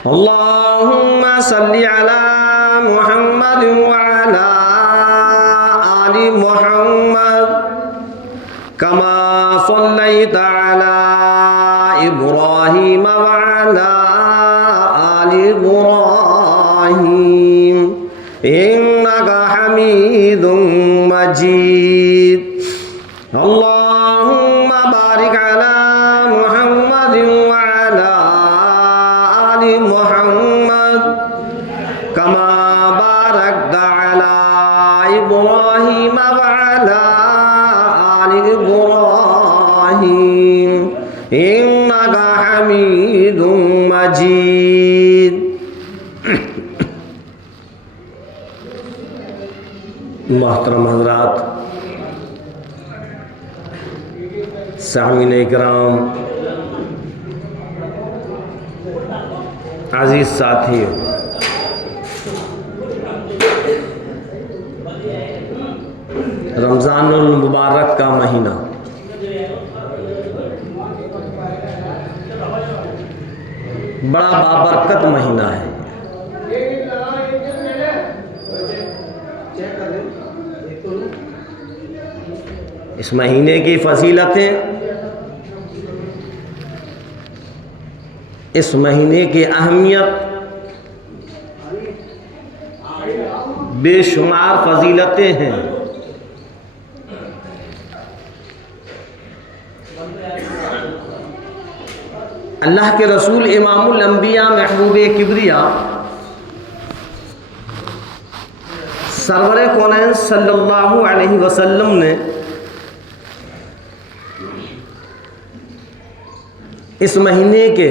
अल्लाहुम्मा सल्ली अला मुहम्मद व अला आलि मुहम्मद कमा सल्लैता अला इब्राहीम व अला आलि इब्राहीम इन्नका हमीदुम मजीद। अल्लाहुम्मा बारिक अला मुहम्मद व अला आलि मुहम्मद कमा बारकता अला इब्राहीम व अला आलि इब्राहीम इन्नका हमीदुम मजीद। मोहतरम हज़रात, सामीन इकराम, अजीज साथियों, रमज़ानुल मुबारक का महीना बड़ा बाबरकत महीना है। इस महीने की फजीलतें, इस महीने की अहमियत, बेशुमार फजीलतें हैं। अल्लाह के रसूल इमामुल अंबिया महबूबे किबरिया सरवरे कौनैन सल्लल्लाहु अलैहि वसल्लम ने इस महीने के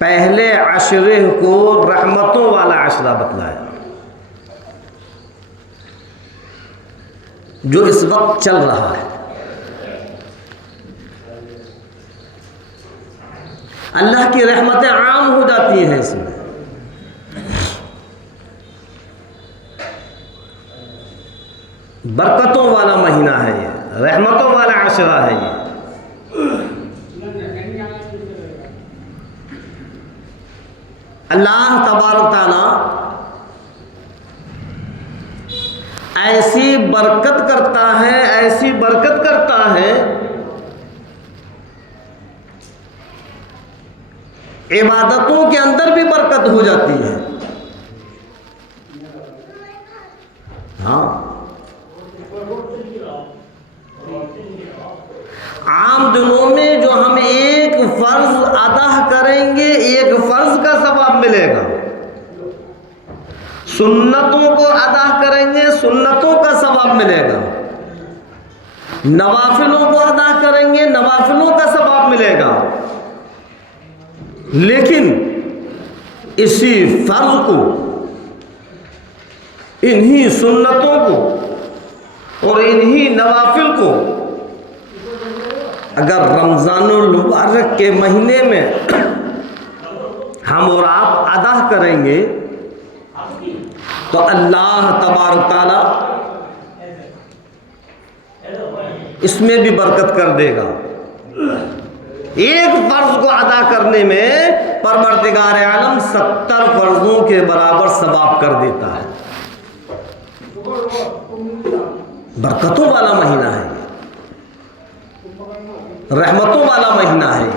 पहले अशरे को रहमतों वाला अशरा बतलाया, जो इस वक्त चल रहा है। अल्लाह की रहमतें आम हो जाती हैं इसमें। बरकतों वाला महीना है ये, रहमतों वाला अशरा है ये। अल्लाह तबारक तआला ऐसी बरकत करता है, ऐसी बरकत करता है, इबादतों के अंदर भी बरकत हो जाती है। हाँ, आम दिनों में जो हम एक फर्ज अदा करेंगे, एक फर्ज का सवाब मिलेगा। सुन्नतों को अदा करेंगे, सुन्नतों का सवाब मिलेगा। नवाफिलों को अदा करेंगे, नवाफिलों का सवाब मिलेगा। लेकिन इसी फर्ज को, इन्हीं सुन्नतों को और इन्हीं नवाफिल को अगर रमज़ानुल मुबारक के महीने में हम और आप अदा करेंगे तो अल्लाह तबारक तआला इसमें भी बरकत कर देगा। एक फर्ज को अदा करने में परवरदिगार आलम 70 फर्जों के बराबर सवाब कर देता है। बरकतों वाला महीना है, रहमतों वाला महीना है।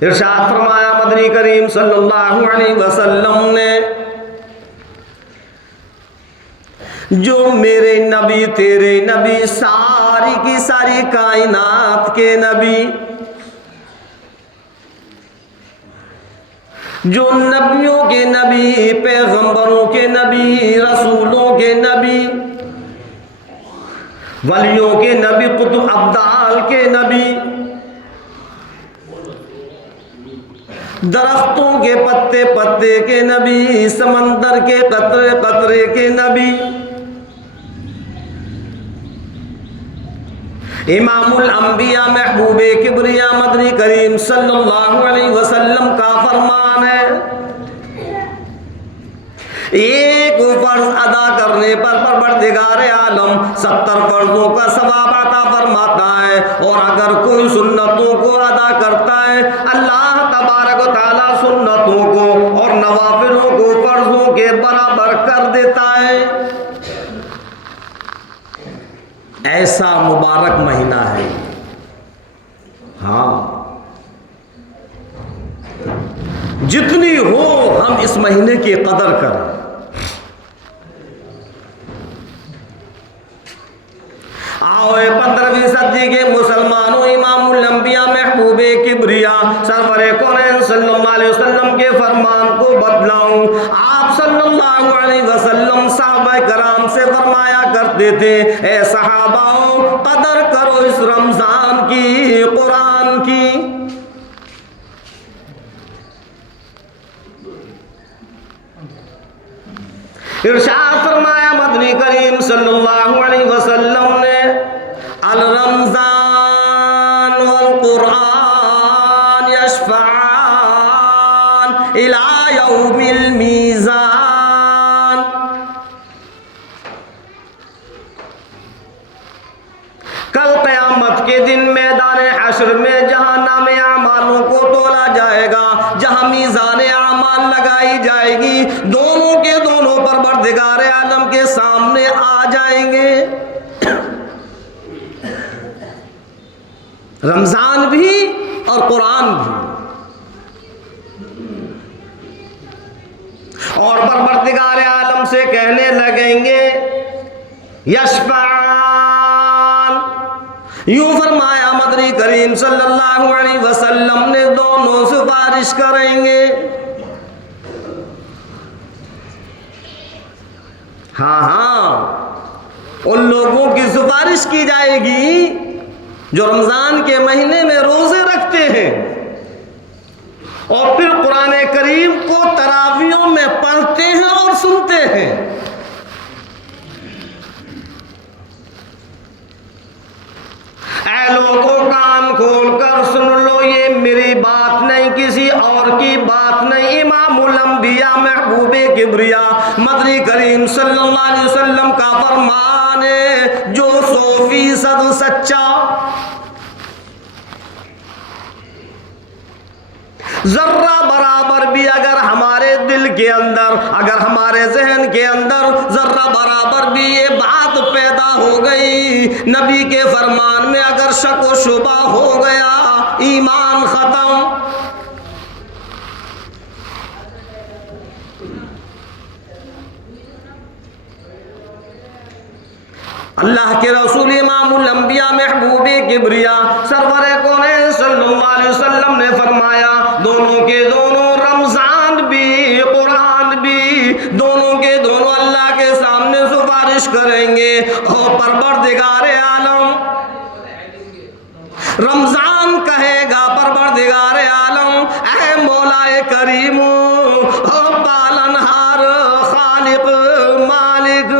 इरशाद फरमाया मदनी करीम सल्लल्लाहु अलैहि वसल्लम ने, जो मेरे नबी तेरे नबी, सारी की सारी कायनात के नबी, जो नबियों के नबी, पैगंबरों के नबी, रसूलों के नबी, वलियों के नबी, कुतुब अब्दाल के नबी, दरख्तों के पत्ते पत्ते के नबी, समंदर के कतरे कतरे के नबी, इमामुल अंबिया महबूबे किबरिया मदनी करीम सल्लल्लाहु अलैहि वसल्लम का फरमान है, एक फर्ज अदा करने पर परवरदिगार आलम 70 फर्जों का सवाब अता फरमाता है। और अगर कोई सुन्नतों को सुन्नतों को और नवाफिलों को फर्जों के बराबर कर देता है। ऐसा मुबारक महीना है। हाँ, जितनी हो हम इस महीने की कदर करें। आओ 15वीं सदी के मुसलमानों, इमामुल अंबिया महबूबे किबरिया सरवरे कौनैन सल्लल्लाहु अलैहि वसल्लम के फरमान को बदलाऊं। आप सल्लल्लाहु अलैहि वसल्लम सहाबा कराम से फरमाया करते थे, ए सहाबाओ, कदर करो इस रमजान की, कुरान की। इरशाद फरमाया मदनी करीम सल्लल्लाहु अलैहि वसल्लम ने, अल रमजान वल कुरान यशफान इला यौमिल मीज़ान। कल क़यामत के दिन मैदान हश्र में जहां नामे आमालों को तोला जाएगा, जहां मीज़ान आमाल लगाई जाएगी, दोनों के दोनों परवरदिगार आलम के सामने आ जाएंगे। रमजान भी और कुरान भी। और परवरदिगार आलम से कहने लगेंगे यशफान। यूं फरमाया मदनी करीम सल्लल्लाहु अलैहि वसल्लम ने, दोनों सिफारिश करेंगे। हाँ हाँ, उन लोगों की सिफारिश की जाएगी जो रमजान के महीने में रोजे रखते हैं और फिर कुरान करीम को तरावियों में पढ़ते हैं और सुनते हैं। ऐ लोगों, कान खोलकर सुन लो, ये मेरी बात नहीं, किसी और की बात नहीं। इमामुल अंबिया महबूबे किबरिया मदनी करीम सल्लल्लाहु अलैहि वसल्लम का फरमान है, जो 100% सच्चा। जर्रा बराबर भी अगर हमारे दिल के अंदर, अगर हमारे जहन के अंदर जर्रा बराबर भी ये बात पैदा हो गई, नबी के फरमान में अगर शक व शुबा हो गया, ईमान खत्म। अल्लाह के रसूल इमामुल अंबिया महबूबे किबरिया सरवरे कौनैन सल्लल्लाहु अलैहि वसल्लम ने फरमाया, दोनों के दोनों रमजान भी कुरान भी, दोनों के दोनों अल्लाह के सामने सिफारिश करेंगे। और परवरदिगार आलम, रमजान कहेगा परवरदिगार आलम, ऐ मौलाए करीम, पालनहार, खालिक, मालिक,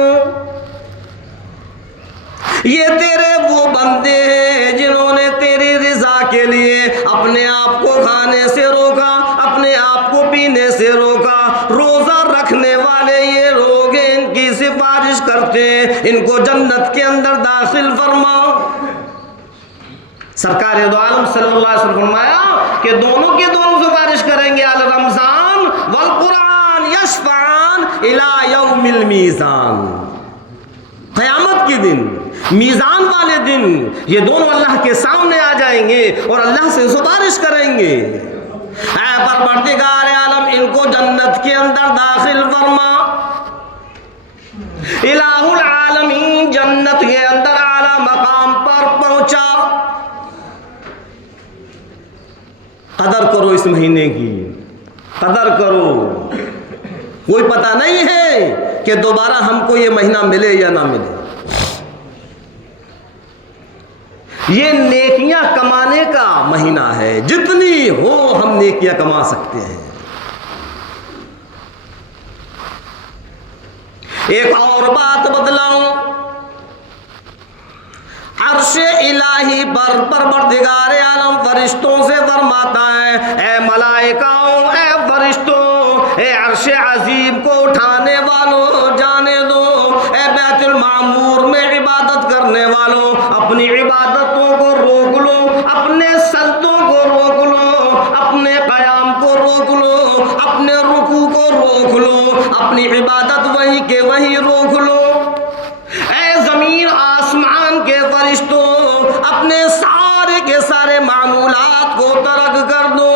ये तेरे वो बंदे हैं जिन्होंने तेरी रिजा के लिए अपने आप को खाने से रोका, अपने आप को पीने से रोका। रोजा रखने वाले ये लोग इनकी सिफारिश करते हैं, इनको जन्नत के अंदर दाखिल फरमाओ। सरकार दो आलम सल्लल्लाहु अलैहि वसल्लम फरमाया कि दोनों के दोनों सिफारिश करेंगे, अल रमजान वल कुरान यशफान इला यौमिल मीज़ान। क़यामत के दिन, मीज़ान वाले दिन, ये दोनों अल्लाह के सामने आ जाएंगे और अल्लाह से सिफारिश करेंगे, ऐ परवरदिगार आलम, इनको जन्नत के अंदर दाखिल फरमा। इलाहुल आलमीन जन्नत के अंदर आला मकाम पर पहुंचा। कदर करो इस महीने की, कदर करो। कोई पता नहीं है कि दोबारा हमको ये महीना मिले या ना मिले। ये नेकियां कमाने का महीना है, जितनी हो हम नेकियां कमा सकते हैं। एक और बात बतलाऊं, अर्शे इलाही पर परवरदिगार आलम फरिश्तों से फरमाता है, ऐ मलाइकाओं, ऐ फरिश्तों, ऐ अर्शे अजीम को उठाने वालों, जाने दो, ऐ बैतुल मामूर में इबादत करने वालों, अपनी इबादतों को रोक लो, अपने सजदों को रोक लो, अपने कयाम को रोक रोक लो, अपने रुकू को रोक लो, अपनी इबादत वहीं के वहीं रोक लो। ऐ ज़मीन आसमान के फरिश्तों, अपने सारे के सारे मामूलात को तर्क कर दो।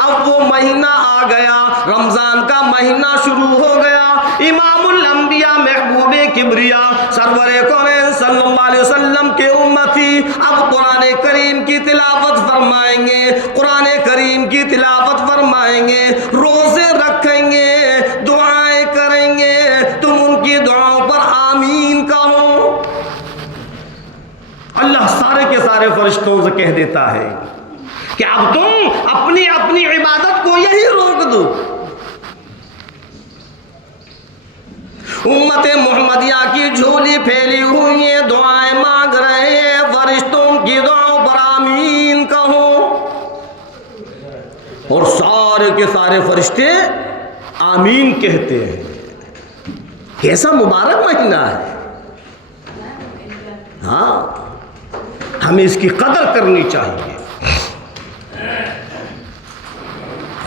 अब वो महीना आ गया, रमजान का महीना शुरू हो गया। इमामुल अंबिया महबूबे किबरिया सरवरे कौनैन सल्लल्लाहु अलैहि वसल्लम के उम्मती अब कुरान करीम की तिलावत फरमाएंगे, कुरान करीम की तिलावत फरमाएंगे, रोजे रखेंगे, दुआएं करेंगे। तुम उनकी दुआओं पर आमीन कहो। अल्लाह सारे के सारे फरिश्तों से कह देता है कि अब तुम अपनी अपनी इबादत को यही रोक दो। उम्मत मोहम्मदिया की झोली फैली हुई है, दुआएं मांग रहे हैं, फरिश्तों की दुआओं पर आमीन कहो। और सारे के सारे फरिश्ते आमीन कहते हैं। कैसा मुबारक महीना है। हाँ, हमें इसकी कदर करनी चाहिए।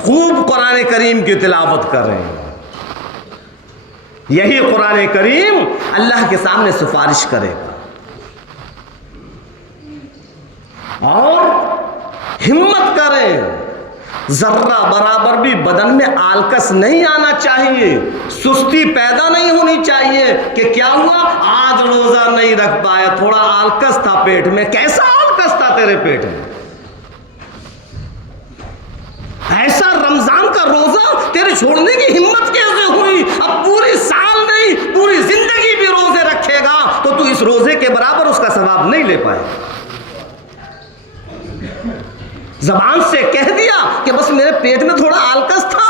खूब कुरान करीम की तिलावत कर रहे हैं। यही कुरान करीम अल्लाह के सामने सिफारिश करेगा। और हिम्मत करें, जर्रा बराबर भी बदन में आलकस नहीं आना चाहिए, सुस्ती पैदा नहीं होनी चाहिए कि क्या हुआ आज रोजा नहीं रख पाया, थोड़ा आलकस था पेट में। कैसा आलकस था तेरे पेट में? ऐसा रमजान का रोजा तेरे छोड़ने की हिम्मत कैसे हुई? अब पूरी साल नहीं, पूरी जिंदगी भी रोजे रखेगा तो तू इस रोजे के बराबर उसका सवाब नहीं ले पाए। जबान से कह दिया कि बस मेरे पेट में थोड़ा आलकस था।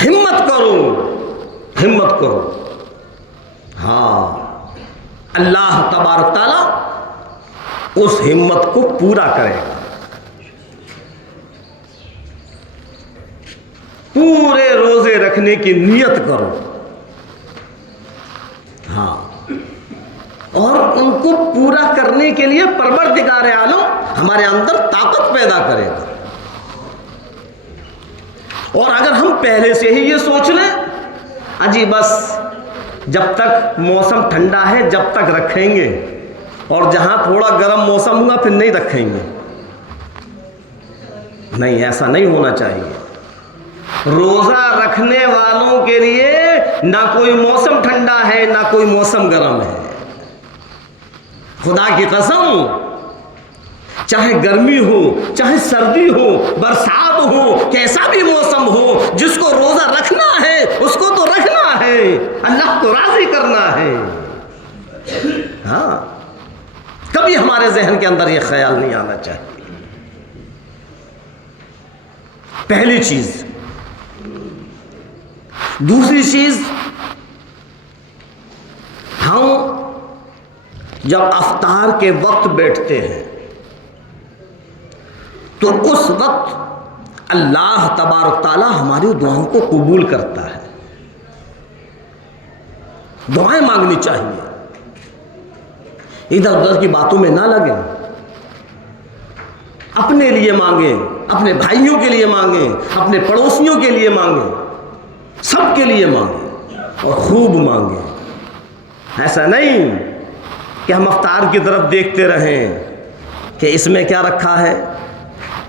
हिम्मत करो, हिम्मत करो। हाँ, अल्लाह तबारक ताला उस हिम्मत को पूरा करेगा। पूरे रोजे रखने की नियत करो। हाँ, और उनको पूरा करने के लिए परवरदिगार आलम हमारे अंदर ताकत पैदा करेगा। और अगर हम पहले से ही ये सोच लें अजी बस जब तक मौसम ठंडा है जब तक रखेंगे, और जहां थोड़ा गर्म मौसम हुआ फिर नहीं रखेंगे, नहीं, ऐसा नहीं होना चाहिए। रोजा रखने वालों के लिए ना कोई मौसम ठंडा है ना कोई मौसम गर्म है। खुदा की कसम, चाहे गर्मी हो, चाहे सर्दी हो, बरसात हो, कैसा भी मौसम हो, जिसको रोजा रखना है उसको तो रखना है, अल्लाह को राजी करना है। हाँ, कभी हमारे जहन के अंदर यह ख्याल नहीं आना चाहिए। पहली चीज। दूसरी चीज, हम जब अफ्तार के वक्त बैठते हैं तो उस वक्त अल्लाह तबारक ताला हमारी दुआओं को कबूल करता है। दुआएं मांगनी चाहिए, इधर उधर की बातों में ना लगे। अपने लिए मांगे, अपने भाइयों के लिए मांगे, अपने पड़ोसियों के लिए मांगे, सबके लिए मांगे और खूब मांगे। ऐसा नहीं कि हम अफ्तार की तरफ देखते रहें कि इसमें क्या रखा है,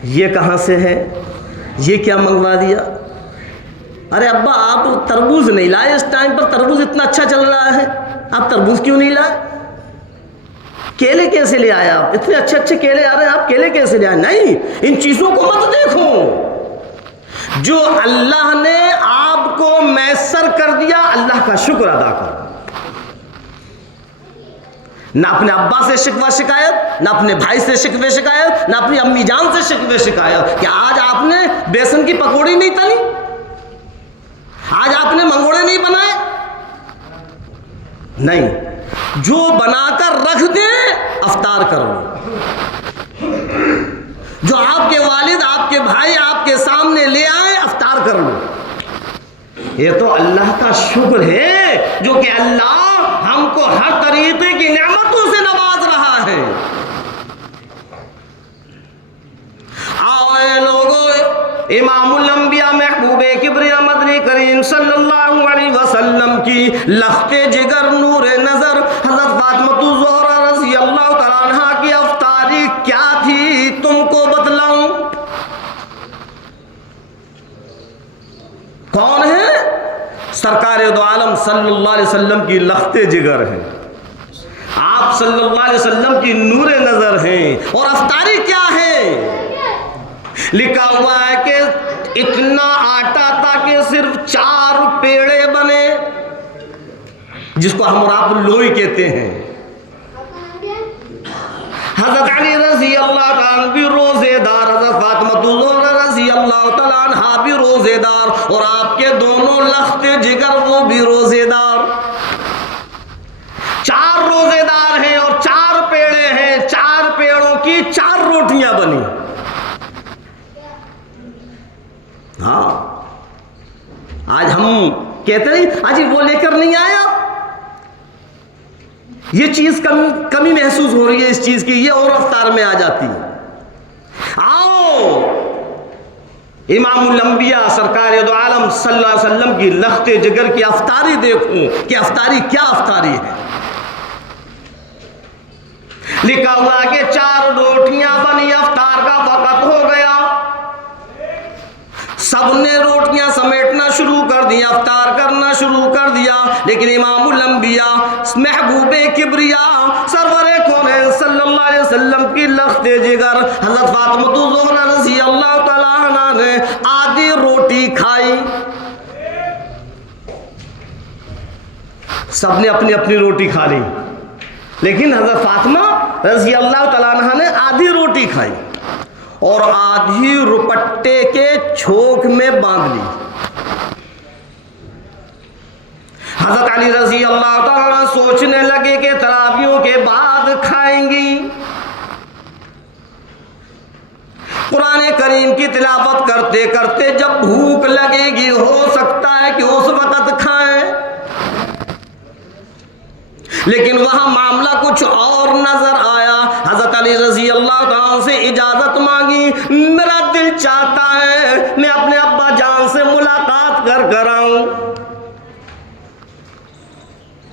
ये कहाँ से है, ये क्या मंगवा दिया। अरे अब्बा आप तरबूज नहीं लाए, इस टाइम पर तरबूज इतना अच्छा चल रहा है, आप तरबूज क्यों नहीं लाए? केले कैसे ले आए आप? इतने अच्छे अच्छे केले आ रहे हैं, आप केले कैसे ले आए? नहीं, इन चीजों को मत देखो। जो अल्लाह ने आपको मैसर कर दिया, अल्लाह का शुक्र अदा करो। ना अपने अब्बा से शिकवा शिकायत, ना अपने भाई से शिकवे शिकायत, ना अपनी अम्मी जान से शिकवे शिकायत कि आज आपने बेसन की पकौड़ी नहीं तली, आज आपने मंगोड़े नहीं बनाए। नहीं, जो बनाकर रख दे अफ्तार करो। जो आपके वालिद, आपके भाई आपके सामने ले आए, अफ्तार कर लो। ये तो अल्लाह का शुक्र है जो कि अल्लाह हमको हर तरीके की नेमतों से नवाज रहा है। आओ लोगों, इमामुल अंबिया महबूबे किबरिया मदनी करीम सल्लल्लाहु अलैहि वसल्लम की लख्ते जिगर नूरे नजर हजरत फातिमा ज़ोहरा रज़ी अल्लाह तआला अन्हा की अफ्तारी क्या थी तुमको बतलाऊं? कौन है? सरकार दो आलम सल्लल्लाहु अलैहि वसल्लम की लख्ते जिगर है, आप सल्लल्लाहु अलैहि वसल्लम की नूरे नजर हैं। और अफ्तारी क्या है? लिखा हुआ है कि इतना आटा था कि सिर्फ 4 पेड़े बने, जिसको हम और आप लोई कहते हैं। हजरत अली रज़ी अल्लाह ताला भी रोजेदार, हजरत फातिमा ज़ोहरा रज़ी अल्लाह ताला अन्हा भी रोजेदार, और आपके दोनों लख्ते जिगर वो भी रोजेदार। 4 रोजेदार हैं और 4 पेड़े हैं, 4 पेड़ों की 4 रोटियां बनी। हाँ, आज हम कहते नहीं आज वो लेकर नहीं आया, ये चीज कमी महसूस हो रही है इस चीज की, ये और अफ्तार में आ जाती है। आओ इमामुल अंबिया सरकार दो आलम सल्लल्लाहु अलैहि वसल्लम की लख्ते जिगर की अफ्तारी देखूं कि अफ्तारी क्या अफ्तारी है। लिखा हुआ कि 4 रोटियां बनी, अफ्तार का वक्त हो गया, सबने रोटियां समेटना शुरू कर दिया, अफ्तार करना शुरू कर दिया। लेकिन इमामुल अंबिया महबूबे किबरिया सरवरे कौन सल्लल्लाहु अलैहि वसल्लम की लख्ते जिगर हजरत फातिमा ज़ोहरा रज़ी अल्लाह ताला अन्हा ने आधी रोटी खाई। सबने अपनी अपनी रोटी खा ली, लेकिन हजरत फातिमा रज़ी अल्लाह ताला अन्हा ने आधी रोटी खाई और आधी रुपट्टे के छोक में बांध ली। हजरत अली रज़ी अल्लाह ताला सोचने लगे कि तरावियों के बाद खाएंगी। कुरान करीम की तिलावत करते करते जब भूख लगेगी हो सकता है कि उस वक्त खाएं, लेकिन वहां मामला कुछ और नजर आया। हजरत अली रज़ी अल्लाह ताला से इजाजत मांगी, मेरा दिल चाहता है मैं अपने अब्बा जान से मुलाकात कर आऊं।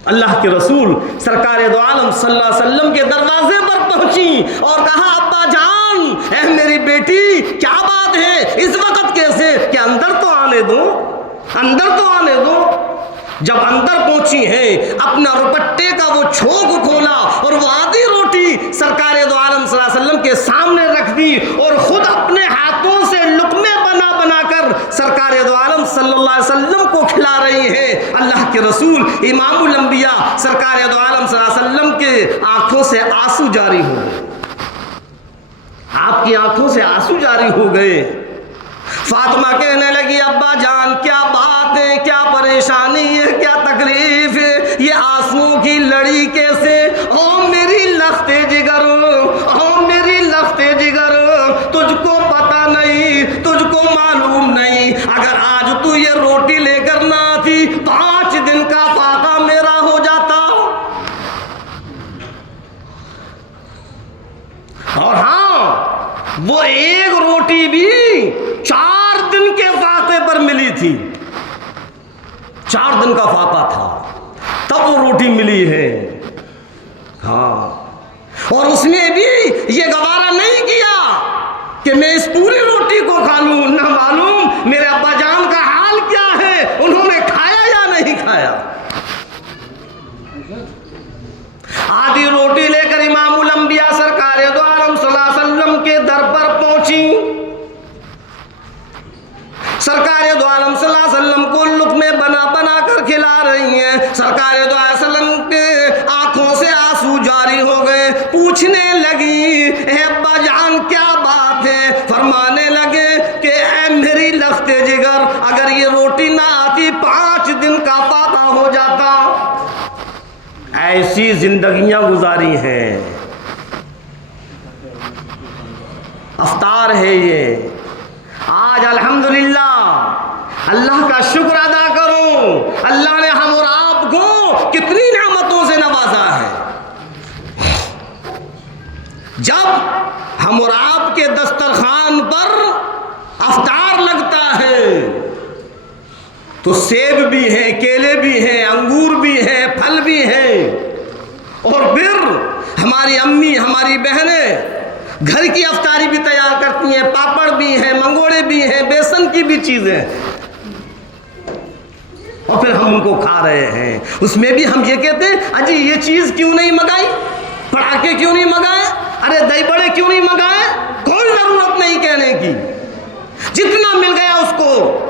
अल्लाह के रसूल सरकार दो आलम सल्लल्लाहु अलैहि वसल्लम के दरवाजे पर पहुंची और कहा, अब्बा जान, ऐ मेरी बेटी, क्या बात है इस वक्त कैसे? कि अंदर तो आने दो, अंदर तो आने दो। जब अंदर पहुंची है, अपना रुपट्टे का वो छोक खोला और वो आधी रोटी सरकार दो आलम सल्लल्लाहु अलैहि वसल्लम के सामने रख दी और खुद अपने हाथों से लुक़मे बना बनाकर सरकार दो आलम सल्लल्लाहु अलैहि वसल्लम को खिला रही है। अल्लाह के रसूल इमामुल अंबिया सरकार दो आलम सल्लल्लाहु अलैहि वसल्लम के आंखों से आंसू जारी हो गए, आपकी आंखों से आंसू जारी हो गए। फातिमा कहने लगी, अब्बा जान क्या बात है, क्या परेशानी है, क्या तकलीफ है, ये आंसुओं की लड़ी कैसे? ओ मेरी लख्ते जिगर, ओ मेरी लख्ते जिगर, तुझको पता नहीं, तुझको मालूम नहीं, अगर आज तू ये रोटी लेकर ना आती 5 दिन का फाका मेरा हो जाता। और हाँ, वो एक रोटी भी 4 दिन के फाके पर मिली थी, 4 दिन का फाका था तब वो रोटी मिली है। हाँ, और उसने भी ये गवारा नहीं किया कि मैं इस पूरी रोटी को खा लूं, ना मालूम मेरे अब्बा जान का हाल क्या है, उन्होंने खाया या नहीं खाया। आधी रोटी लेकर इमामुल अंबिया सरकार दो आलम सल्लल्लाहु अलैहि वसल्लम के दर पर पहुंची। सरकार दो आलम सल्लल्लाहु अलैहि वसल्लम को लुक़मे बना बना कर खिला रही हैं। सरकार दो आलम वसल्लम के आंखों से आंसू जारी हो गए। पूछने लगी, अब्बा जान क्या बात है? फरमाने लगे कि ऐ मेरी लख्ते जिगर, अगर ये रोटी ना आती 5 दिन का फाका हो जाता। ऐसी जिंदगियां गुजारी हैं, अफ्तार है ये। आज अल्हम्दुलिल्लाह अल्लाह का शुक्र अदा करो, अल्लाह ने हम और आपको कितनी नेमतों से नवाजा है। जब हम और आपके दस्तरखान पर अफ्तार लग तो सेब भी हैं, केले भी हैं, अंगूर भी हैं, फल भी हैं। और फिर हमारी अम्मी, हमारी बहनें घर की अफ्तारी भी तैयार करती हैं, पापड़ भी हैं, मंगोड़े भी हैं, बेसन की भी चीजें, और फिर हम उनको खा रहे हैं। उसमें भी हम ये कहते हैं अजी ये चीज क्यों नहीं मंगाई, पटाखे क्यों नहीं मंगाए, अरे दही बड़े क्यों नहीं मंगाए। कोई जरूरत नहीं कहने की, जितना मिल गया उसको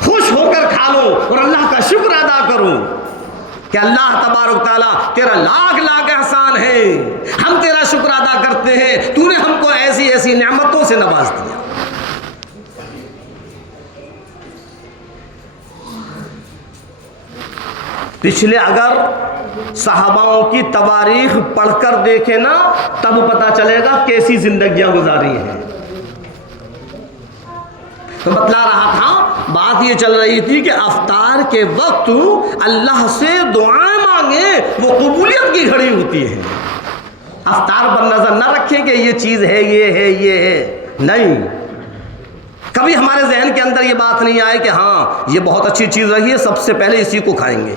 खुश होकर खा लो और अल्लाह का शुक्र अदा करो कि अल्लाह तबारक ताला तेरा लाख लाख एहसान है, हम तेरा शुक्र अदा करते हैं, तूने हमको ऐसी ऐसी नेमतों से नवाज दिया। पिछले अगर सहाबाओं की तवारीख पढ़कर देखे ना, तब पता चलेगा कैसी जिंदगियां गुजारी हैं। तो बतला रहा था, बात ये चल रही थी कि अफ्तार के वक्त अल्लाह से दुआएं मांगे, वो कबूलियत की घड़ी होती है। अफ्तार पर नजर न रखें कि ये चीज है, ये है, ये है, नहीं। कभी हमारे जहन के अंदर ये बात नहीं आए कि हाँ ये बहुत अच्छी चीज रही है, सबसे पहले इसी को खाएंगे,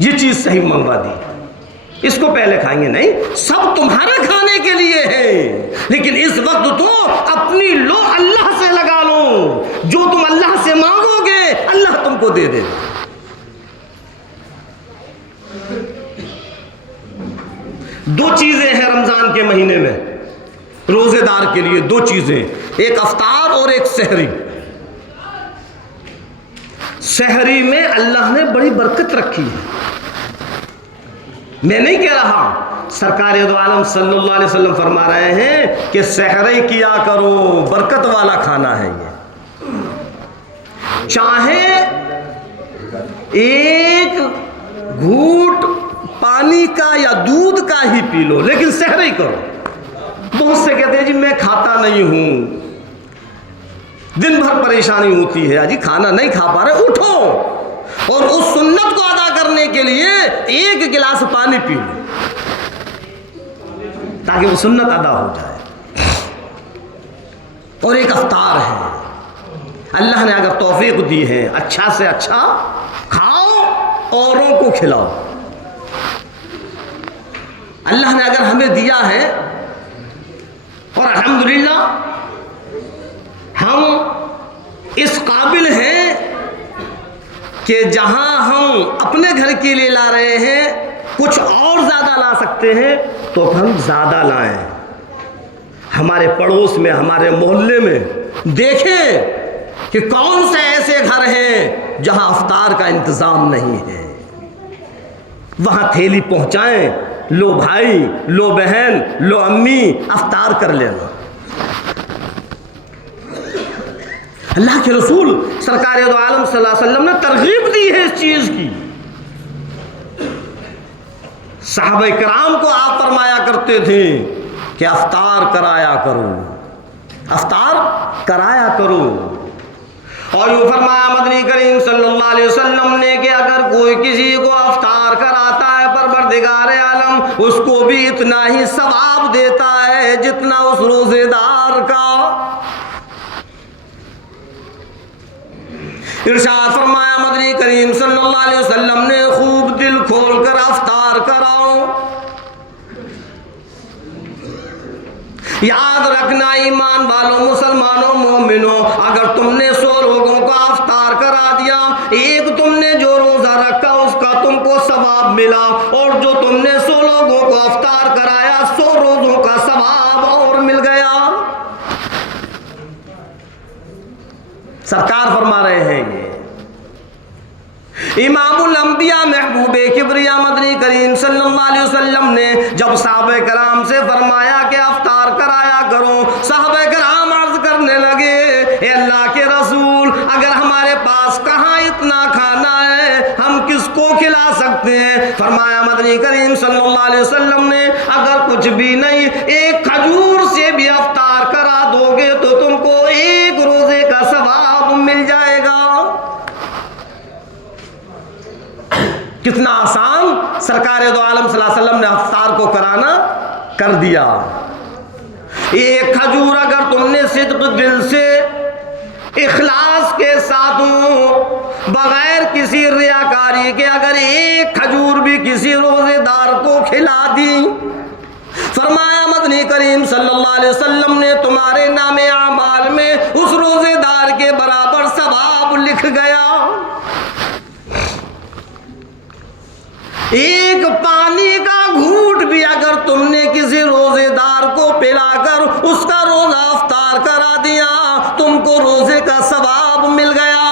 ये चीज सही मंगवा दी, इसको पहले खाएंगे। नहीं, सब तुम्हारे खाने के लिए है, लेकिन इस वक्त तो अपनी लो अल्लाह से लगा लो, जो तुम अल्लाह से मांगोगे अल्लाह तुमको दे देगा। दो चीजें हैं रमजान के महीने में रोजेदार के लिए, दो चीजें, एक अफ्तार और एक सहरी। सहरी में अल्लाह ने बड़ी बरकत रखी है। मैं नहीं कह रहा, सरकार दो आलम सल्लल्लाहु अलैहि वसल्लम फरमा रहे हैं कि सहरे किया करो, बरकत वाला खाना है ये। चाहे एक घूंट पानी का या दूध का ही पी लो, लेकिन सहरे करो। बहुत से कहते हैं जी मैं खाता नहीं हूं, दिन भर परेशानी होती है, अजी खाना नहीं खा पा रहे, उठो और उस सुन्नत को अदा करने के लिए एक गिलास पानी पी लो, ताकि वो सुन्नत अदा हो जाए। और एक अफ्तार है, अल्लाह ने अगर तौफीक दी है, अच्छा से अच्छा खाओ, औरों को खिलाओ। अल्लाह ने अगर हमें दिया है और अल्हम्दुलिल्लाह हम इस काबिल हैं कि जहां हम अपने घर के लिए ला रहे हैं, कुछ और ज्यादा ला सकते हैं तो हम ज्यादा लाएं। हमारे पड़ोस में, हमारे मोहल्ले में देखें कि कौन से ऐसे घर हैं जहां अफ्तार का इंतजाम नहीं है, वहां थैली पहुंचाएं, लो भाई, लो बहन, लो अम्मी, अफ्तार कर लेना। अल्लाह के रसूल सरकार दो आलम सल्लल्लाहु अलैहि वसल्लम ने तरगीब दी है इस चीज की। साहबे कराम को आप फरमाया करते थे कि अफ्तार कराया करो, अफ्तार कराया करो। और यूं फरमाया मदनी करीम सल्लल्लाहु अलैहि वसल्लम ने कि अगर कोई किसी को अफ्तार कराता है, परवरदिगार आलम उसको भी इतना ही सवाब देता है जितना उस रोजेदार का। इरशाद फरमाया मदनी करीम सल्लल्लाहु अलैहि वसल्लम ने, खूब दिल खोलकर अफ्तार कराओ। याद रखना ईमान वालों, मुसलमानों, मोमिनों, अगर तुमने 100 लोगों को अफ्तार करा दिया, एक तुमने जो रोजा रखा उसका तुमको सवाब मिला, और जो तुमने 100 लोगों को अफ्तार कराया 100 रोजों का सवाब और मिल गया। सरकार फरमा रहे हैं ये इमामुल अंबिया महबूबे किबरिया मदनी करीम सल्लल्लाहु अलैहि वसल्लम ने जब साहबे कराम से फरमाया कि अफ्तार कराया करो, साहबे कराम अर्ज करने लगे, ए अल्लाह के रसूल, अगर हमारे पास कहाँ इतना खाना है, हम किसको खिला सकते हैं? फरमाया मदनी करीम सल्लल्लाहु अलैहि वसल्लम ने, अगर कुछ भी नहीं, एक खजूर से भी अफ्तार करा दोगे तो तुमको एक रोजे का सवाब मिल जाएगा। कितना आसान सरकार दो आलम सल्लल्लाहु अलैहि वसल्लम ने अफ्तार को कराना कर दिया। एक खजूर अगर तुमने सिद्क दिल से इखलास के साथ हूँ, बगैर किसी रियाकारी के अगर एक खजूर भी किसी रोजेदार को खिला दी, फरमाया मदनी करीम सल्लल्लाहु अलैहि वसल्लम ने तुम्हारे नामे आमाल में उस रोजेदार के बराबर सवाब लिख गया। एक पानी का घूंट भी अगर तुमने किसी रोजेदार को पिलाकर उसका रोजा इफ्तार करा दिया, तुमको रोजे का सवाब मिल गया।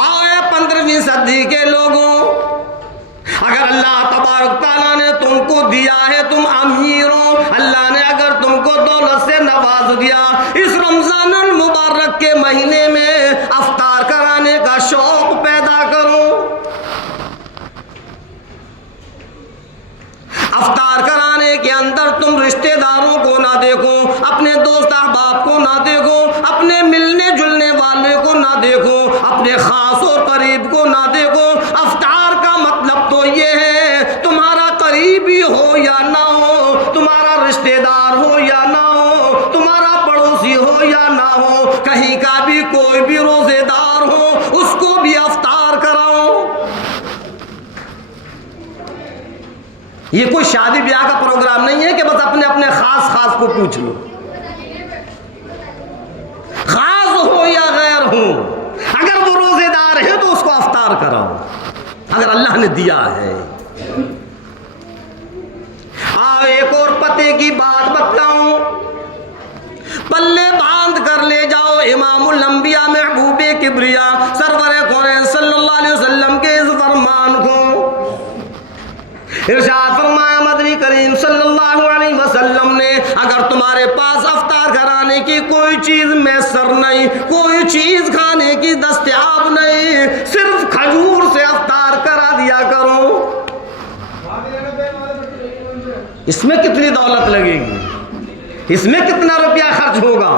आए 15वीं सदी के लोगों, अगर अल्लाह तबारक तआला ने तुमको दिया है, तुम अमीर हो, अल्लाह ने अगर तुमको दौलत से नवाज दिया, इस रमजान अल मुबारक के महीने में इफ्तार कराने का शौक पैदा करो। इफ्तार कराने के अंदर तुम रिश्तेदारों को ना देखो, अपने दोस्त अहबाब को ना देखो, अपने मिलने जुलने वाले को ना देखो, अपने खास और करीब को ना देखो। इफ्तार का मतलब तो ये है, तुम्हारा करीबी हो या ना हो, तुम्हारा रिश्तेदार हो या ना हो, तुम्हारा पड़ोसी हो या ना हो, कहीं का भी कोई भी रोजेदार हो, उसको भी इफ्तार कराओ। ये कोई शादी ब्याह का प्रोग्राम नहीं है कि बस अपने अपने खास को पूछ लो, खास हो या गैर हो, अगर वो रोजेदार है तो उसको इफ्तार कराओ, अगर अल्लाह ने दिया है। आओ एक और पते की बात बतलाऊं, पल्ले बांध कर ले जाओ इमामुल अंबिया महबूबे किब्रिया सरवरे कौन सल्लल्लाहु अलैहि वसल्लम के इस फरमान को। इरशाद फरमाया मदनी करीम सल्लल्लाहु अलैहि वसल्लम ने, अगर तुम्हारे पास इफ्तार कराने की कोई चीज मैसर नहीं, कोई चीज खाने की दस्तयाब नहीं, सिर्फ खजूर से इफ्तार करा दिया करो। इसमें कितनी दौलत लगेगी, इसमें कितना रुपया खर्च होगा।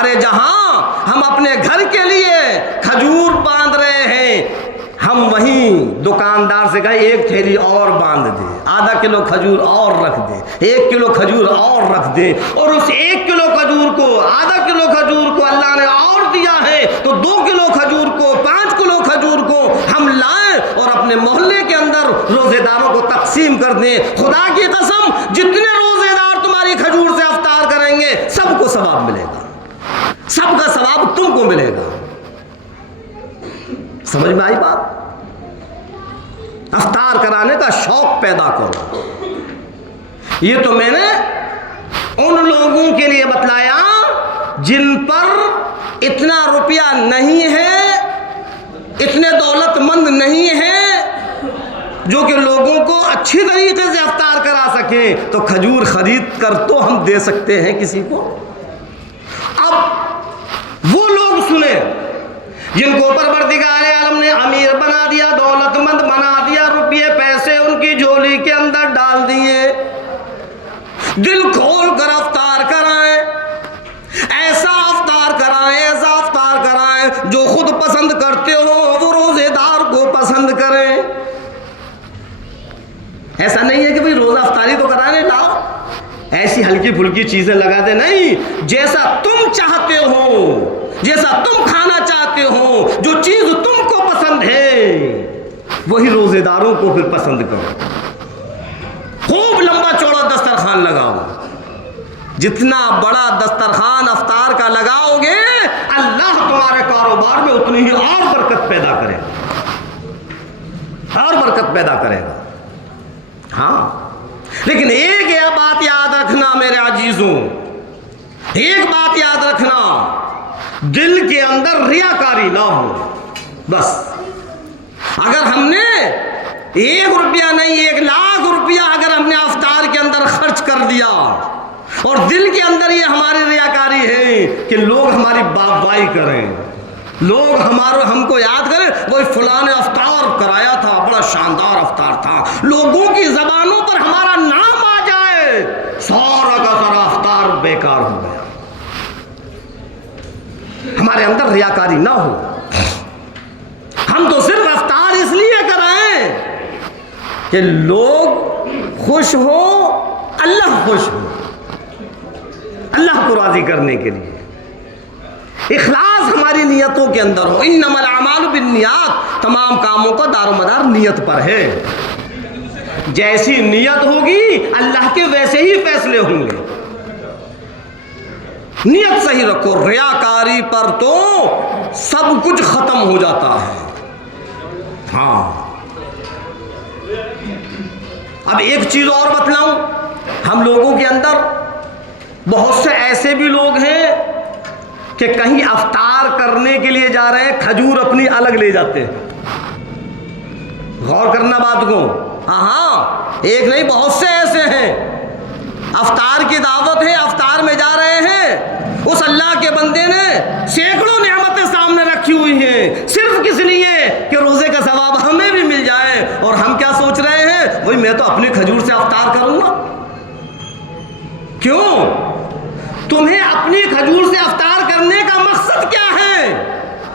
अरे जहां हम अपने घर के लिए खजूर बांध रहे हैं, हम वहीं दुकानदार से कहे एक थैली और बांध दे, आधा किलो खजूर और रख दे, 1 किलो खजूर और रख दे, और उस 1 किलो खजूर को, आधा किलो खजूर को अल्लाह ने और दिया है तो 2 किलो खजूर को, 5 किलो खजूर को हम लाएं और अपने मोहल्ले के अंदर रोजेदारों को तकसीम कर दें। खुदा की कसम, जितने रोजेदार तुम्हारी खजूर से इफ्तार करेंगे सबको सवाब मिलेगा, सबका सवाब तुमको मिलेगा। समझ में आई बात? इफ्तार कराने का शौक पैदा करो। ये तो मैंने उन लोगों के लिए बतलाया जिन पर इतना रुपया नहीं है, इतने दौलतमंद नहीं है जो कि लोगों को अच्छी तरीके से इफ्तार करा सके, तो खजूर खरीद कर तो हम दे सकते हैं किसी को। अब वो लोग सुने जिनको परवरदिगार आलम ने अमीर बना दिया, दौलतमंद बना दिया, रुपये पैसे उनकी झोली के अंदर डाल दिए, दिल खोल कर इफ्तार कराएं, ऐसा इफ्तार कराएं, ऐसा इफ्तार कराएं जो खुद पसंद करते हो वो रोजेदार को पसंद करें। ऐसा नहीं है कि भाई रोजा इफ्तारी तो कराने लाओ, ऐसी हल्की फुल्की चीजें लगा दे, नहीं, जैसा तुम चाहते हो, जैसा तुम खाना चाहते हो, जो चीज तुमको पसंद है वही रोजेदारों को फिर पसंद करो। खूब लंबा चौड़ा दस्तरखान लगाओ, जितना बड़ा दस्तरखान इफ्तार का लगाओगे अल्लाह तुम्हारे कारोबार में उतनी ही और बरकत पैदा करेगा, और बरकत पैदा करेगा। हाँ, लेकिन एक यह बात याद रखना मेरे अजीजों, एक बात याद रखना, दिल के अंदर रियाकारी ना हो। बस अगर हमने 1 रुपया नहीं 1 लाख रुपया अगर हमने इफ्तार के अंदर खर्च कर दिया और दिल के अंदर ये हमारी रियाकारी है कि लोग हमारी बागवाई करें, लोग हमको याद करें, वो फलां ने इफ्तार कराया था, बड़ा शानदार इफ्तार था, लोगों की जबानों पर हमारा नाम आ जाए, सारा का सारा इफ्तार बेकार हो गया। हमारे अंदर रियाकारी ना हो, हम तो सिर्फ इफ्तार इसलिए कराएं कि लोग खुश हो, अल्लाह खुश हो। अल्लाह को राज़ी करने के लिए। इखलास हमारी नियतों के अंदर हो। इन्नमल अमालु बिन्नियात, तमाम कामों का दारोमदार नियत पर है। जैसी नियत होगी अल्लाह के वैसे ही फैसले होंगे। नियत सही रखो, रियाकारी पर तो सब कुछ खत्म हो जाता है। हाँ, अब एक चीज और बतलाऊं, हम लोगों के अंदर बहुत से ऐसे भी लोग हैं कि कहीं अफ्तार करने के लिए जा रहे हैं, खजूर अपनी अलग ले जाते हैं। गौर करना बात को। हाँ, एक नहीं बहुत से ऐसे हैं, अफ्तार की दावत है, अफ्तार में जा रहे हैं, उस अल्लाह के बंदे ने सैकड़ों नेमतें सामने रखी हुई हैं सिर्फ किस लिए कि रोजे का सवाब हमें भी मिल जाए। और हम क्या सोच रहे हैं, भाई मैं तो अपनी खजूर से अफ्तार करूंगा। क्यों? तुम्हें अपनी खजूर से अफ्तार करने का मकसद क्या है?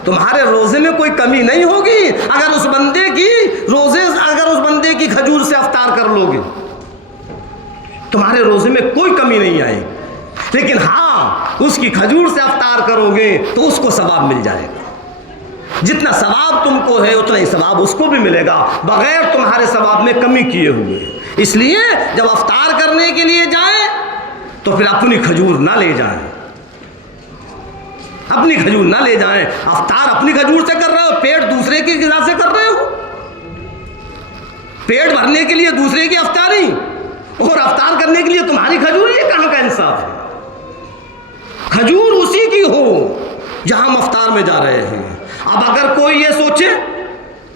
तुम्हारे रोजे में कोई कमी नहीं होगी अगर उस बंदे की खजूर से अफ्तार कर लोगे, तुम्हारे रोजे में कोई कमी नहीं आएगी। लेकिन हाँ, उसकी खजूर से अफ्तार करोगे तो उसको सवाब मिल जाएगा। जितना सवाब तुमको है उतना ही सवाब उसको भी मिलेगा, बगैर तुम्हारे सवाब में कमी किए हुए। इसलिए जब अफ्तार करने के लिए जाए तो फिर अपनी खजूर ना ले जाएं, अपनी खजूर ना ले जाएं। अफ्तार अपनी खजूर से कर रहे हो, पेट दूसरे की गिज़ा से कर रहे हो। पेट भरने के लिए दूसरे की अफ्तारी और अफ्तार करने के लिए तुम्हारी खजूर, ये कहां का इंसाफ है? खजूर उसी की हो जहां हम अफ्तार में जा रहे हैं। अब अगर कोई ये सोचे,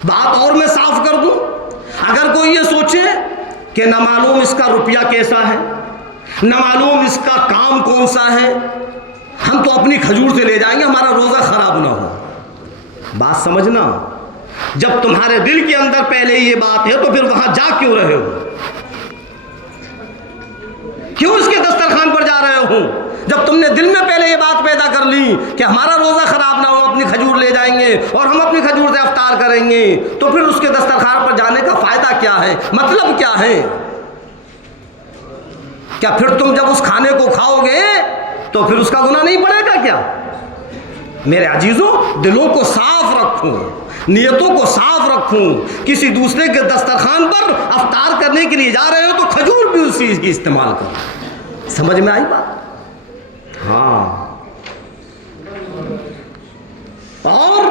बात और मैं साफ कर दूं, अगर कोई ये सोचे कि न मालूम इसका रुपया कैसा है, न मालूम इसका काम कौन सा है, हम तो अपनी खजूर से ले जाएंगे, हमारा रोजा खराब ना हो। बात समझना, जब तुम्हारे दिल के अंदर पहले ये बात है तो फिर वहां जा क्यों रहे हो? क्यों इसके दस्तरखान पर जा रहे हो? जब तुमने दिल में पहले ये बात पैदा कर ली कि हमारा रोजा खराब ना हो, अपनी खजूर ले जाएंगे और हम अपनी खजूर से अफ्तार करेंगे, तो फिर उसके दस्तरखान पर जाने का फायदा क्या है? मतलब क्या है? क्या फिर तुम जब उस खाने को खाओगे तो फिर उसका गुनाह नहीं पड़ेगा क्या? मेरे अजीजों, दिलों को साफ रखूं, नियतों को साफ रखूं। किसी दूसरे के दस्तरखान पर अफ्तार करने के लिए जा रहे हो तो खजूर भी उसी की इस्तेमाल करो। समझ में आई बात? हाँ। और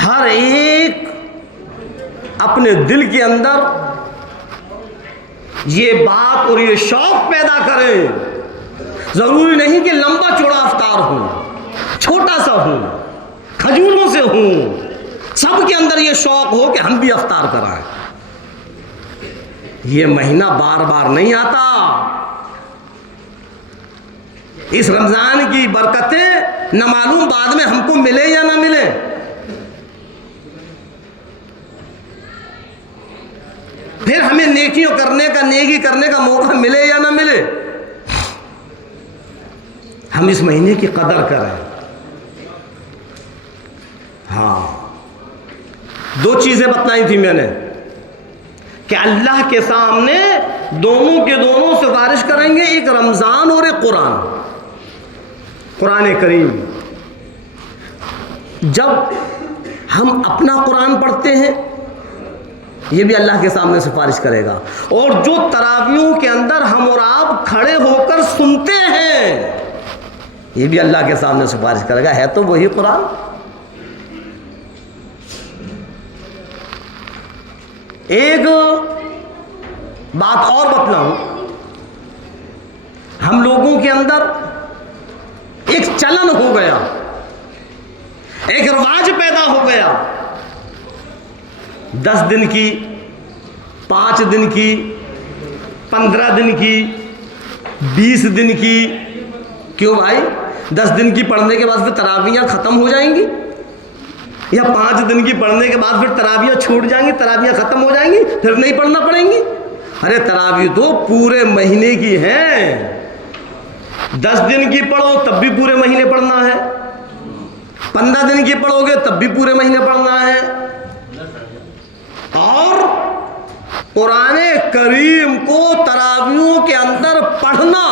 हर एक अपने दिल के अंदर ये बात और ये शौक पैदा करें। जरूरी नहीं कि लंबा चौड़ा अफ्तार हो, छोटा सा हो, खजूरों से हो, सबके अंदर ये शौक हो कि हम भी अफ्तार कराएं। ये महीना बार बार नहीं आता। इस रमजान की बरकतें न मालूम बाद में हमको मिले या ना मिले। फिर हमें नेकी करने का मौका मिले या ना मिले। हम इस महीने की कदर करें। हाँ, दो चीजें बतलाई थी मैंने कि अल्लाह के सामने दोनों के दोनों सिफारिश करेंगे, एक रमजान और एक कुरान करीम। जब हम अपना कुरान पढ़ते हैं ये भी अल्लाह के सामने सिफारिश करेगा, और जो तरावियों के अंदर हम और आप खड़े होकर सुनते हैं ये भी अल्लाह के सामने सिफारिश करेगा। है तो वही कुरान। एक बात और बतलाऊं, हम लोगों के अंदर एक चलन हो गया, एक रिवाज पैदा हो गया। 10 दिन की, 5 दिन की, 15 दिन की, 20 दिन की। क्यों भाई? 10 दिन की पढ़ने के बाद फिर तरावियाँ ख़त्म हो जाएंगी, या 5 दिन की पढ़ने के बाद फिर तरावियाँ छूट जाएंगी, तरावियाँ ख़त्म हो जाएंगी, फिर नहीं पढ़ना पड़ेंगी? अरे तरावी तो पूरे महीने की है। 10 दिन की पढ़ो तब भी पूरे महीने पढ़ना है, 15 दिन की पढ़ोगे तब भी पूरे महीने पढ़ना है। और कुरान करीम को तरावियों के अंदर पढ़ना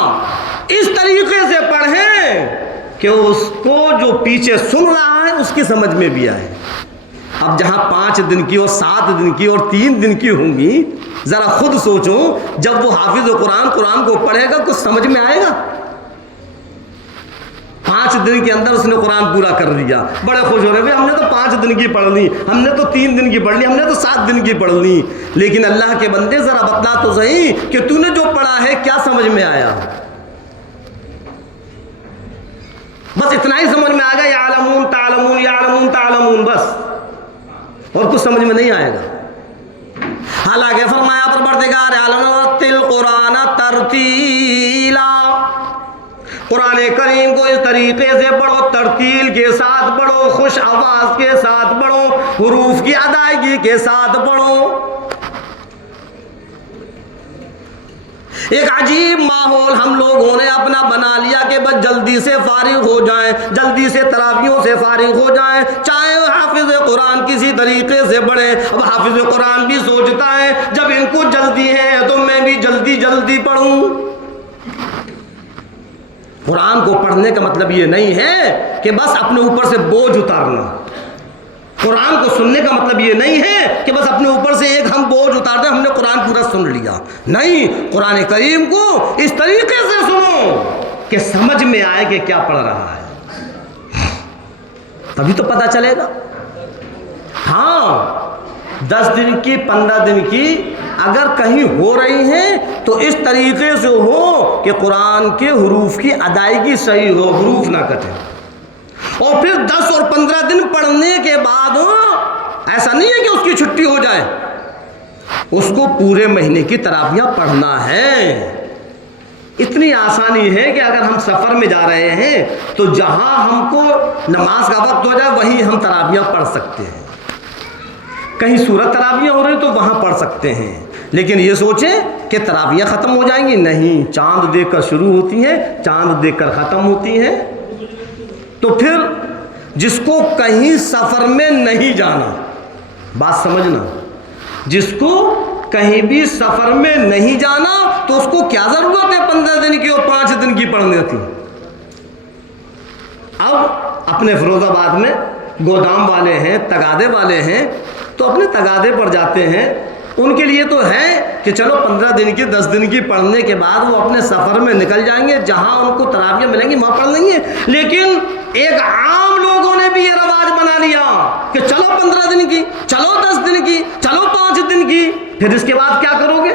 इस तरीके से पढ़ें कि उसको जो पीछे सुन रहा है उसकी समझ में भी आए। अब जहां 5 दिन की और 7 दिन की और 3 दिन की होंगी, जरा खुद सोचो, जब वो हाफिज कुरान को पढ़ेगा कुछ समझ में आएगा? 5 दिन के अंदर उसने कुरान पूरा कर लिया, बड़े खुश हो रहे, भाई हमने तो 5 दिन की पढ़ ली, हमने तो 3 दिन की पढ़ ली, हमने तो 7 दिन की पढ़ ली। लेकिन अल्लाह के बंदे जरा बतला तो सही कि तूने जो पढ़ा है क्या समझ में आया? बस इतना ही समझ में आ गया, यालमून तालमून यालमून तालमून, बस, और कुछ समझ में नहीं आएगा। हालांकि फरमाया परवरदिगार आलम तिल कुरान तरतीला, कुरान करीम को इस तरीके से पढ़ो, तरतील के साथ पढ़ो, खुश आवाज के साथ पढ़ो, हुरूफ की अदायगी के साथ पढ़ो। एक अजीब माहौल हम लोगों ने अपना बना लिया कि बस जल्दी से फारिग हो जाएं, जल्दी से तरावियों से फारिग हो जाएं, चाहे हाफिज कुरान किसी तरीके से पढ़े। अब हाफिज कुरान भी सोचता है जब इनको जल्दी है तो मैं भी जल्दी जल्दी पढ़ूं। कुरान को पढ़ने का मतलब ये नहीं है कि बस अपने ऊपर से बोझ उतारना। कुरान को सुनने का मतलब ये नहीं है कि बस अपने ऊपर से एक हम बोझ उतार दें, हमने कुरान पूरा सुन लिया। नहीं, कुरान करीम को इस तरीके से सुनो कि समझ में आए कि क्या पढ़ रहा है, तभी तो पता चलेगा। हाँ, 10 दिन की 15 दिन की अगर कहीं हो रही हैं तो इस तरीके से हो कि कुरान के हुरूफ की अदायगी सही हो, हुरूफ ना कटे। और फिर 10 और 15 दिन पढ़ने के बाद ऐसा नहीं है कि उसकी छुट्टी हो जाए, उसको पूरे महीने की तरावियां पढ़ना है। इतनी आसानी है कि अगर हम सफ़र में जा रहे हैं तो जहां हमको नमाज का वक्त हो जाए वहीं हम तरावियां पढ़ सकते हैं। कहीं सूरत तरावियां हो रही तो वहां पढ़ सकते हैं, लेकिन ये सोचें कि तरावियां ख़त्म हो जाएंगी, नहीं, चांद देखकर शुरू होती हैं, चांद देखकर ख़त्म होती हैं। तो फिर जिसको कहीं सफ़र में नहीं जाना, बात समझना, जिसको कहीं भी सफ़र में नहीं जाना तो उसको क्या ज़रूरत है 15 दिन की और 5 दिन की पढ़ने की? अब अपने फिरोजाबाद में गोदाम वाले हैं, तगादे वाले हैं, तो अपने तगादे पर जाते हैं। उनके लिए तो है कि चलो 15 दिन की 10 दिन की पढ़ने के बाद वो अपने सफ़र में निकल जाएंगे, जहां उनको तरावियां मिलेंगी वहां पढ़ लेंगे। लेकिन एक आम लोगों ने भी ये रवाज बना लिया कि चलो 15 दिन की, चलो 10 दिन की, चलो 5 दिन की, फिर इसके बाद क्या करोगे?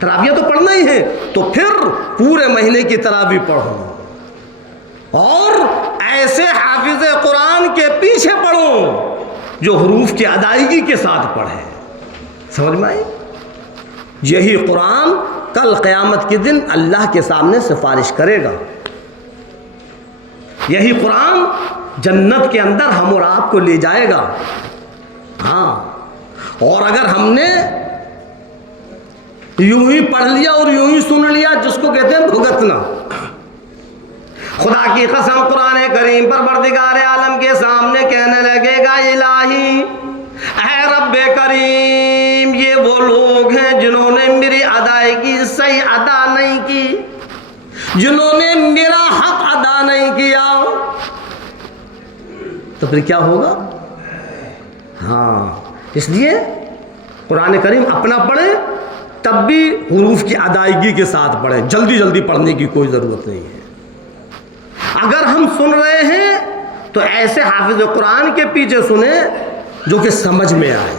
तरावियां तो पढ़ना ही है, तो फिर पूरे महीने की तरावी पढ़ो और ऐसे हाफिज कुरान के पीछे पढ़ो जो हुरूफ की अदायगी के साथ पढ़े। समझ में आई? यही कुरान कल क़यामत के दिन अल्लाह के सामने सिफारिश करेगा। यही कुरान जन्नत के अंदर हम और आपको ले जाएगा। हाँ, और अगर हमने यूं ही पढ़ लिया और यूं ही सुन लिया, जिसको कहते हैं भुगतना, खुदा की कसम कुरान करीम परवरदिगार आलम के सामने कहने लगेगा, इलाही ऐ रब्बे करीम, ये वो लोग हैं जिन्होंने मेरी अदायगी सही अदा नहीं की, जिन्होंने मेरा हक अदा नहीं किया। तो फिर क्या होगा? हाँ, इसलिए कुरान करीम अपना पढ़े तब भी हुरूफ की अदायगी के साथ पढ़े, जल्दी जल्दी पढ़ने की कोई ज़रूरत नहीं है। अगर हम सुन रहे हैं तो ऐसे हाफिज कुरान के पीछे सुने जो कि समझ में आए।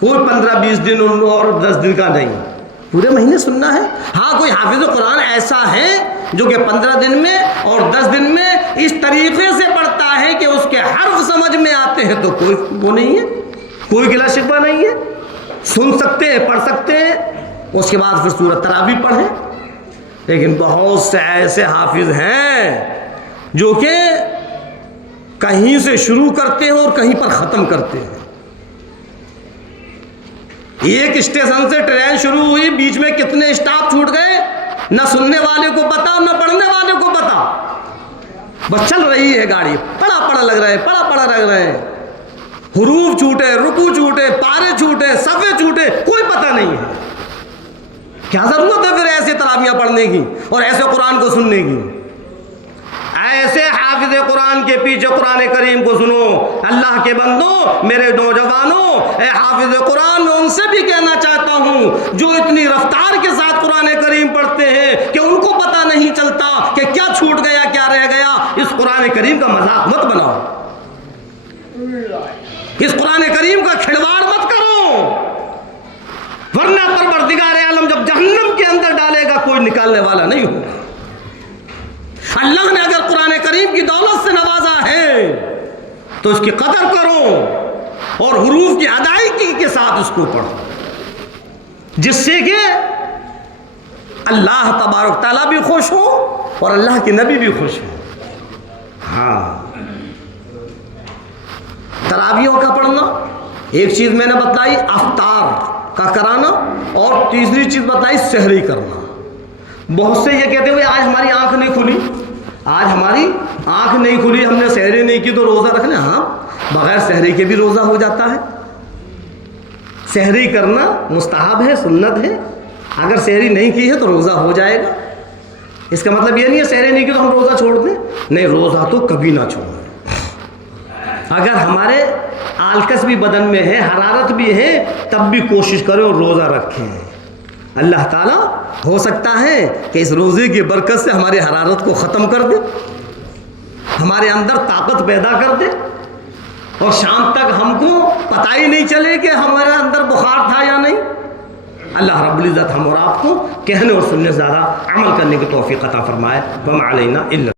कोई 15-20 दिन और 10 दिन का नहीं, पूरे महीने सुनना है। हाँ, कोई हाफिज कुरान ऐसा है जो कि 15 दिन में और 10 दिन में इस तरीके से पढ़ता है कि उसके हर्फ समझ में आते हैं, तो कोई वो नहीं है, कोई गिला शिकवा नहीं है, सुन सकते हैं, पढ़ सकते हैं, उसके बाद फिर सूरत तरावी पढ़ें। लेकिन बहुत से ऐसे हाफिज हैं जो कि कहीं से शुरू करते हैं और कहीं पर ख़त्म करते हैं। एक स्टेशन से ट्रेन शुरू हुई, बीच में कितने स्टॉप छूट गए, न सुनने वाले को पता न पढ़ने वाले को पता, बस चल रही है गाड़ी, पड़ा पड़ा लग रहा है, पड़ा पड़ा लग रहे हैं, हुरूफ छूटे, रुकू छूटे, पारे छूटे, सफ़े छूटे, कोई पता नहीं है। क्या ज़रूरत है फिर ऐसे तरावियाँ पढ़ने की और ऐसे कुरान को सुनने की? ऐसे हाफिज कुरान के पीछे कुरान करीम को सुनो। अल्लाह के बंदो, मेरे नौजवानों, हाफिज कुरान, मैं उनसे भी कहना चाहता हूँ जो इतनी रफ्तार के साथ कुरान करीम पढ़ते हैं कि उनको पता नहीं चलता कि क्या छूट गया क्या रह गया। इस कुरान करीम का मजाक मत बनाओ, इस कुरान करीम का खिलवाड़ मत करो, वरना परवरदिगार आलम जब जहन्नम के अंदर डालेगा कोई निकालने वाला नहीं होगा। अल्लाह ने अगर कुरान करीम की दौलत से नवाजा है तो इसकी कदर करो और हुरूफ की अदायगी के साथ इसको पढ़ो, जिससे कि अल्लाह तबारक ताला भी खुश हो और अल्लाह के नबी भी खुश हो। हाँ, तरावियों का पढ़ना, एक चीज़ मैंने बताई अफ्तार का कराना, और तीसरी चीज़ बताई सहरी करना। बहुत से ये कहते हुए आज हमारी आंख नहीं खुली, आज हमारी आंख नहीं खुली, हमने सहरी नहीं की तो रोज़ा रखना। हाँ, बगैर सहरी के भी रोज़ा हो जाता है। सहरी करना मुस्तहब है, सुन्नत है। अगर सहरी नहीं की है तो रोज़ा हो जाएगा। इसका मतलब ये नहीं है सहरी नहीं की तो हम रोज़ा छोड़ दें, नहीं, रोज़ा तो कभी ना छोड़ें। अगर हमारे आलकस भी बदन में है, हरारत भी है, तब भी कोशिश करें और रोज़ा रखें। अल्लाह ताला हो सकता है कि इस रोज़े की बरकत से हमारी हरारत को ख़त्म कर दे, हमारे अंदर ताकत पैदा कर दे, और शाम तक हमको पता ही नहीं चले कि हमारे अंदर बुखार था या नहीं। अल्लाह रब्बुल इज़्ज़त हम और आपको कहने और सुनने से ज़्यादा अमल करने की तौफीक अता फरमाए। वमा अलैना इल्ला